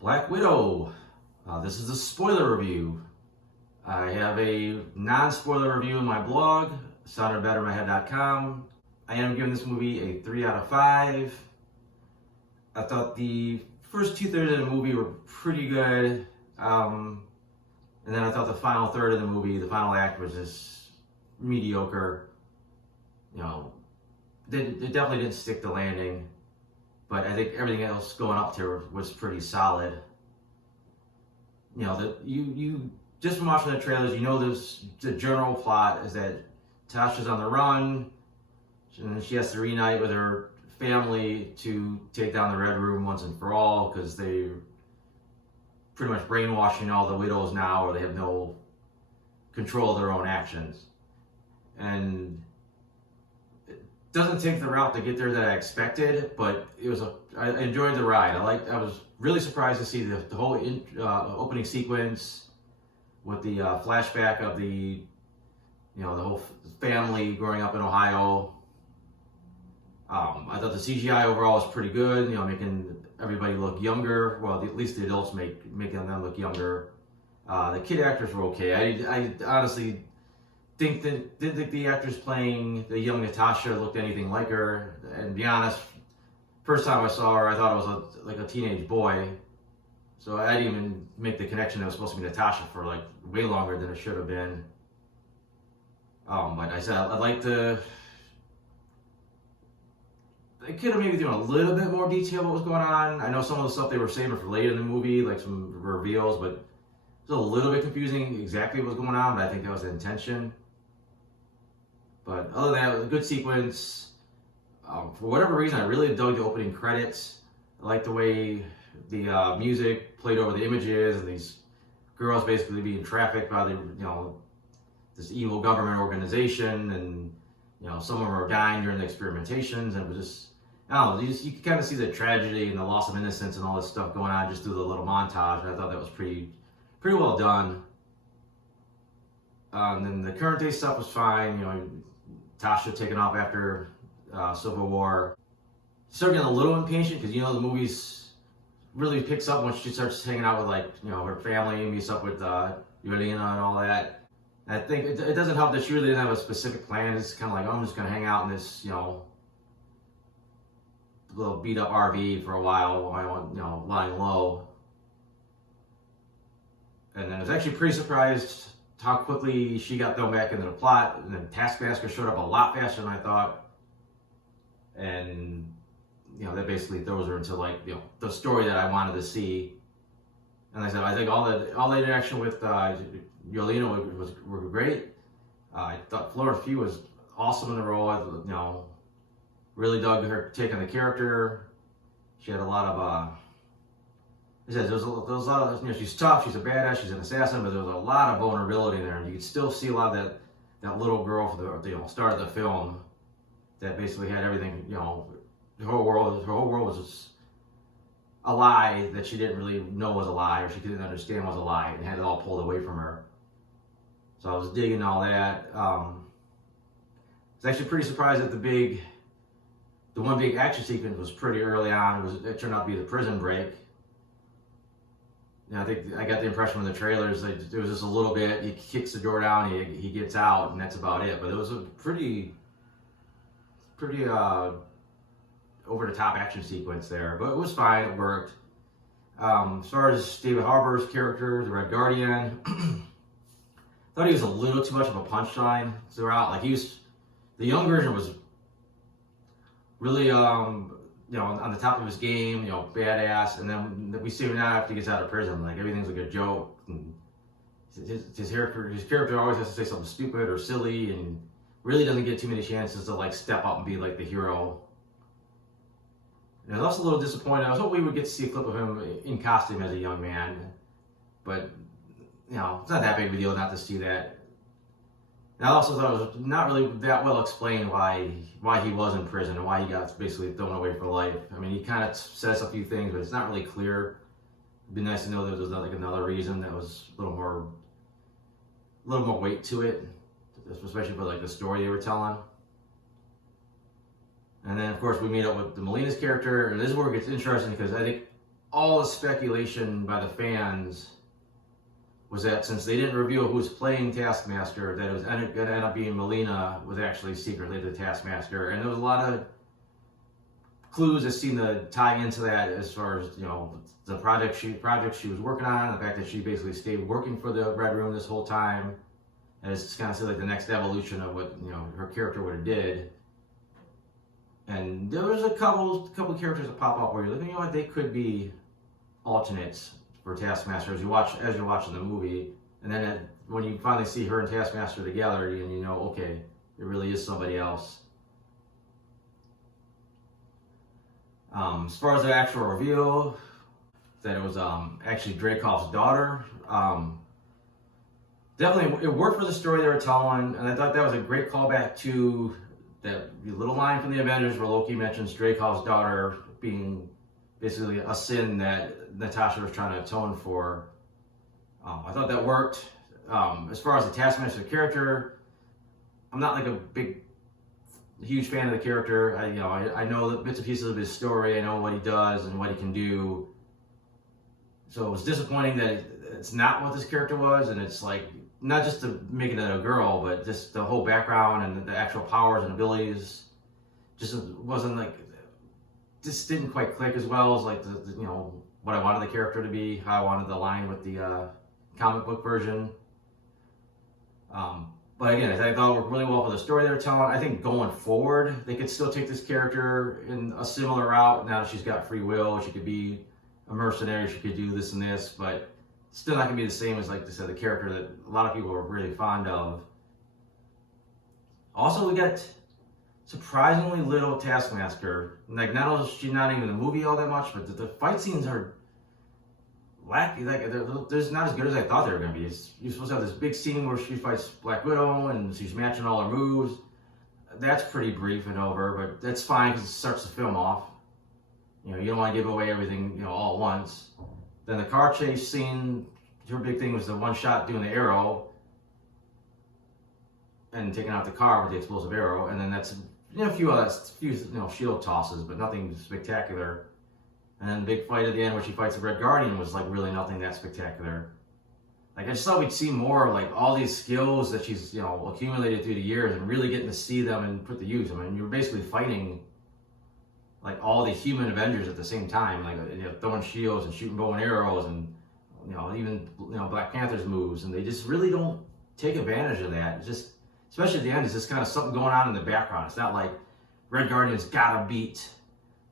Black Widow. This is a spoiler review. I have a non-spoiler review in my blog, soundedbettermyhead.com. I am giving this movie a 3 out of 5. I thought the first 2/3 of the movie were pretty good. And then I thought the final third of the movie, the final act, was just mediocre. You know, it definitely didn't stick the landing. But I think everything else going up to was pretty solid. You know, you just from watching the trailers, you know the general plot is that Tasha's on the run, and she has to reunite with her family to take down the Red Room once and for all, because they're pretty much brainwashing all the widows now, or they have no control of their own actions. And doesn't take the route to get there that I expected, but I enjoyed the ride. I was really surprised to see the whole opening sequence with the flashback of the whole family growing up in Ohio. I thought the CGI overall was pretty good, making everybody look younger. Well, at least the adults making them look younger. The kid actors were okay. I honestly didn't think the actress playing the young Natasha looked anything like her. And to be honest, first time I saw her, I thought it was like a teenage boy. So I didn't even make the connection that it was supposed to be Natasha for like way longer than it should have been. But I said I'd like to. They could have maybe done a little bit more detail what was going on. I know some of the stuff they were saving for later in the movie, like some reveals, but it was a little bit confusing exactly what was going on. But I think that was the intention. But other than that, it was a good sequence. For whatever reason, I really dug the opening credits. I liked the way the music played over the images and these girls basically being trafficked by this evil government organization, and some of them are dying during the experimentations, and it was just, I don't know, you could kind of see the tragedy and the loss of innocence and all this stuff going on just through the little montage, and I thought that was pretty well done. And then the current day stuff was fine. Tasha taking off after Civil War. Started getting a little impatient because the movie's really picks up when she starts hanging out with her family, meets up with Yelena and all that. And I think it doesn't help that she really didn't have a specific plan. It's kind of like, oh, I'm just gonna hang out in this little beat up RV for a while while lying low. And then I was actually pretty surprised how quickly she got thrown back into the plot, and then Taskmaster showed up a lot faster than I thought, and that basically throws her into the story that I wanted to see. And like I said, I think all the interaction with Yelena were great. I thought Florence Pugh was awesome in the role. I really dug her take on the character. She had a lot of there was a lot of, she's tough, she's a badass, she's an assassin, but there was a lot of vulnerability in there, and you could still see a lot of that little girl for the start of the film that basically had everything, her whole world was just a lie that she didn't really know was a lie, or she didn't understand was a lie, and had it all pulled away from her. So I was digging all that. I was actually pretty surprised that the one big action sequence was pretty early on. It turned out to be the prison break. I think I got the impression from the trailers that it was just a little bit. He kicks the door down, he gets out, and that's about it. But it was a pretty over the top action sequence there. But it was fine. It worked. As far as David Harbour's character, the Red Guardian, thought he was a little too much of a punchline throughout. The young version was really on the top of his game, badass, and then we see him now after he gets out of prison, everything's like a joke, and his character always has to say something stupid or silly, and really doesn't get too many chances to step up and be the hero. And I was also a little disappointed. I was hoping we would get to see a clip of him in costume as a young man, but it's not that big of a deal not to see that. And I also thought it was not really that well explained why he was in prison and why he got basically thrown away for life. I mean, he kind of says a few things, but it's not really clear. It'd be nice to know there was another reason that was a little more weight to it, especially for the story they were telling. And then, of course, we meet up with the Molina's character, and this is where it gets interesting because I think all the speculation by the fans was that since they didn't reveal who was playing Taskmaster, that it was going to end up being Melina was actually secretly the Taskmaster. And there was a lot of clues that seemed to tie into that, as far as, you know, the project she was working on, the fact that she basically stayed working for the Red Room this whole time. And it's kind of like the next evolution of what, you know, her character would have did. And there was a couple characters that pop up where you're like, you know what, they could be alternates for Taskmaster as you're watching the movie. And then when you finally see her and Taskmaster together, and you know, okay, it really is somebody else. As far as the actual reveal, that it was actually Dreykov's daughter. Definitely, it worked for the story they were telling, and I thought that was a great callback to that little line from the Avengers where Loki mentions Dreykov's daughter being basically a sin that Natasha was trying to atone for. I thought that worked. As far as the Taskmaster character, I'm not like a huge fan of the character. I know the bits and pieces of his story. I know what he does and what he can do. So it was disappointing that it's not what this character was, and it's like not just to make it a girl, but just the whole background and the actual powers and abilities just wasn't like, just didn't quite click as well as like the you know, what I wanted the character to be, how I wanted the line with the comic book version. But again, I thought it worked really well for the story they were telling. I think going forward, they could still take this character in a similar route. Now that she's got free will, she could be a mercenary, she could do this and this, but still not gonna be the same as, like I said, the character that a lot of people are really fond of. Also, we got surprisingly little Taskmaster. Like, not only is she not even in the movie all that much, but the fight scenes are lacking. Like, they're not as good as I thought they were gonna be. You're supposed to have this big scene where she fights Black Widow and she's matching all her moves. That's pretty brief and over, but that's fine because it starts the film off. You know, you don't want to give away everything, you know, all at once. Then the car chase scene, her big thing was the one shot doing the arrow and taking out the car with the explosive arrow, and then that's, you know, a few shield tosses, but nothing spectacular. And then the big fight at the end where she fights the Red Guardian was like really nothing that spectacular. Like, I just thought we'd see more of like all these skills that she's, you know, accumulated through the years and really getting to see them and put to use. I mean, you're basically fighting like all the human Avengers at the same time, like, you know, throwing shields and shooting bow and arrows, and, you know, even, you know, Black Panther's moves, and they just really don't take advantage of that. It's just, especially at the end, it's just kind of something going on in the background. It's not like Red Guardian's gotta beat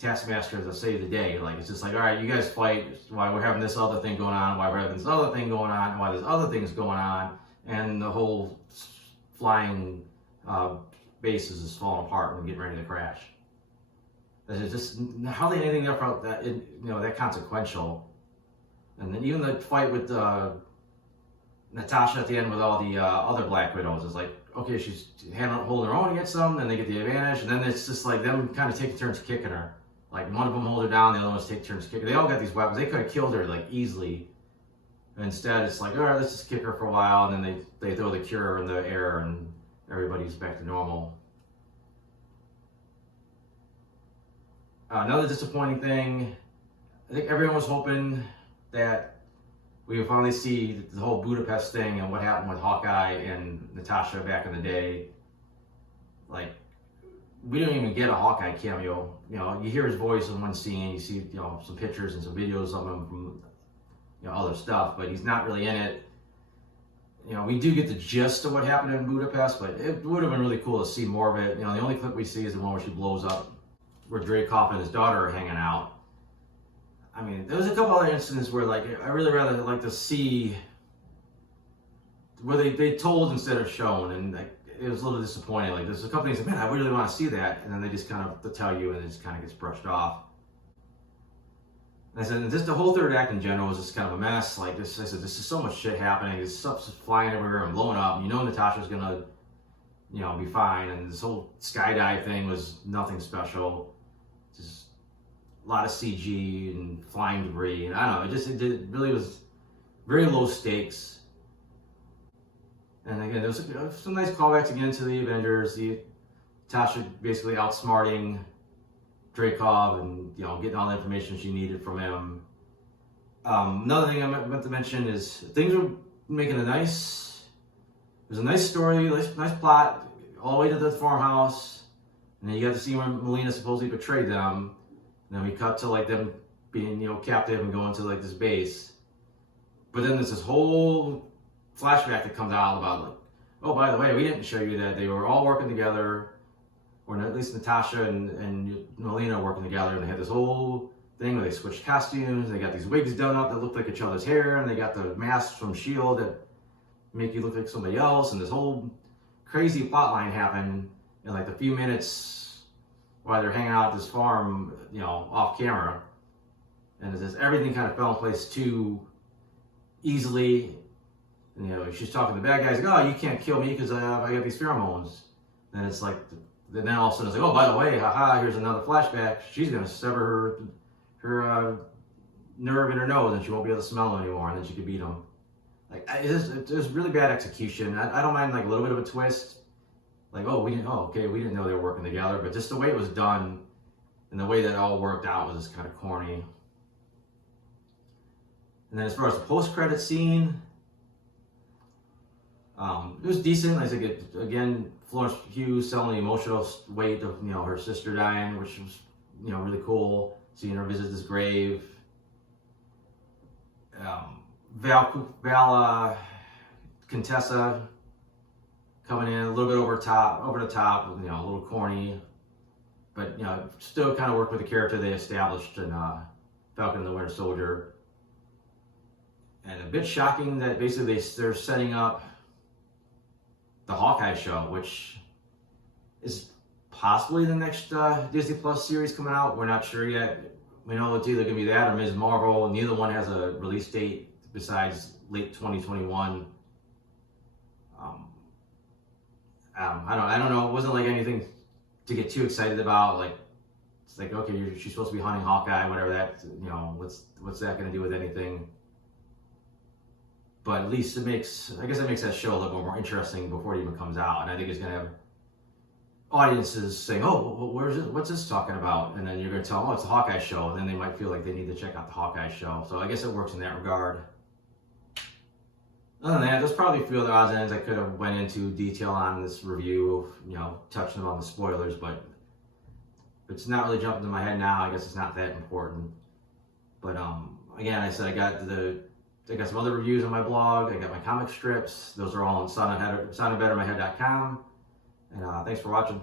Taskmaster to save the day. Like, it's just like, all right, you guys fight while we're having this other thing going on, while we're having this other thing going on, and while there's other things going on, and the whole flying bases is falling apart and getting ready to crash. There's just hardly anything about that, you know, that consequential. And then even the fight with Natasha at the end with all the other Black Widows is like, okay, she's holding her own against them, and they get the advantage, and then it's just like them kind of taking turns kicking her. Like, one of them hold her down, the other ones take turns kicking her. They all got these weapons. They could have killed her like easily. And instead, it's like, all right, let's just kick her for a while, and then they throw the cure in the air, and everybody's back to normal. Another disappointing thing, I think everyone was hoping that we would finally see the whole Budapest thing and what happened with Hawkeye and Natasha back in the day. Like, we didn't even get a Hawkeye cameo. You know, you hear his voice in one scene, you see, you know, some pictures and some videos of him from, you know, other stuff, but he's not really in it. You know, we do get the gist of what happened in Budapest, but it would have been really cool to see more of it. You know, the only clip we see is the one where she blows up, where Dreykov and his daughter are hanging out. I mean, there was a couple other incidents where, like, I really rather like to see where they told instead of shown, and like, it was a little disappointing. Like, there's a couple things, man, I really want to see that, and then they just kind of tell you, and it just kind of gets brushed off. And I said, just the whole third act in general was just kind of a mess. Like, this, I said, this is so much shit happening. This stuff's flying everywhere and blowing up. And you know Natasha's gonna, you know, be fine. And this whole skydive thing was nothing special. Just a lot of CG and flying debris, and I don't know, it really was very low stakes. And again, there was some nice callbacks again to the Avengers. Tasha basically outsmarting Dreykov and, you know, getting all the information she needed from him. Another thing I meant to mention is things were making there's a nice story, nice plot, all the way to the farmhouse, and then you got to see when Melina supposedly betrayed them, and then we cut to like them being, captive and going to like this base. But then there's this whole flashback that comes out about like, oh, by the way, we didn't show you that they were all working together, or at least Natasha and Melina working together, and they had this whole thing where they switched costumes, they got these wigs done up that look like each other's hair, and they got the masks from S.H.I.E.L.D. that make you look like somebody else, and this whole crazy plot line happened in like the few minutes while they're hanging out at this farm, off camera. And it's just everything kind of fell in place too easily. And, she's talking to the bad guys, like, oh, you can't kill me because I got these pheromones. And it's like, then all of a sudden it's like, oh, by the way, haha, here's another flashback. She's going to sever her nerve in her nose, and she won't be able to smell them anymore, and then she could beat them. Like, it's really bad execution. I don't mind like a little bit of a twist, like, we didn't know they were working together, but just the way it was done and the way that it all worked out was just kind of corny. And then as far as the post-credit scene, it was decent. I think again, Florence Pugh selling the emotional weight of her sister dying, which was really cool. Seeing her visit this grave. Contessa coming in a little bit over the top, a little corny, but still kind of worked with the character they established in Falcon and the Winter Soldier. And a bit shocking that basically they're setting up the Hawkeye show, which is possibly the next Disney Plus series coming out. We're not sure yet. We know it's either going to be that or Ms. Marvel. Neither one has a release date besides late 2021. I don't know. It wasn't like anything to get too excited about. Like, it's like, okay, she's supposed to be hunting Hawkeye, whatever that, what's that going to do with anything? But at least it makes that show a little more interesting before it even comes out. And I think it's going to have audiences saying, oh, what's this talking about? And then you're going to tell them, oh, it's a Hawkeye show. And then they might feel like they need to check out the Hawkeye show. So I guess it works in that regard. Other than that, there's probably a few other odds and ends I could have went into detail on this review, touching on the spoilers, but it's not really jumping to my head now. I guess it's not that important. But again, I said I got some other reviews on my blog. I got my comic strips. Those are all on soundedbettermyhead.com. And thanks for watching.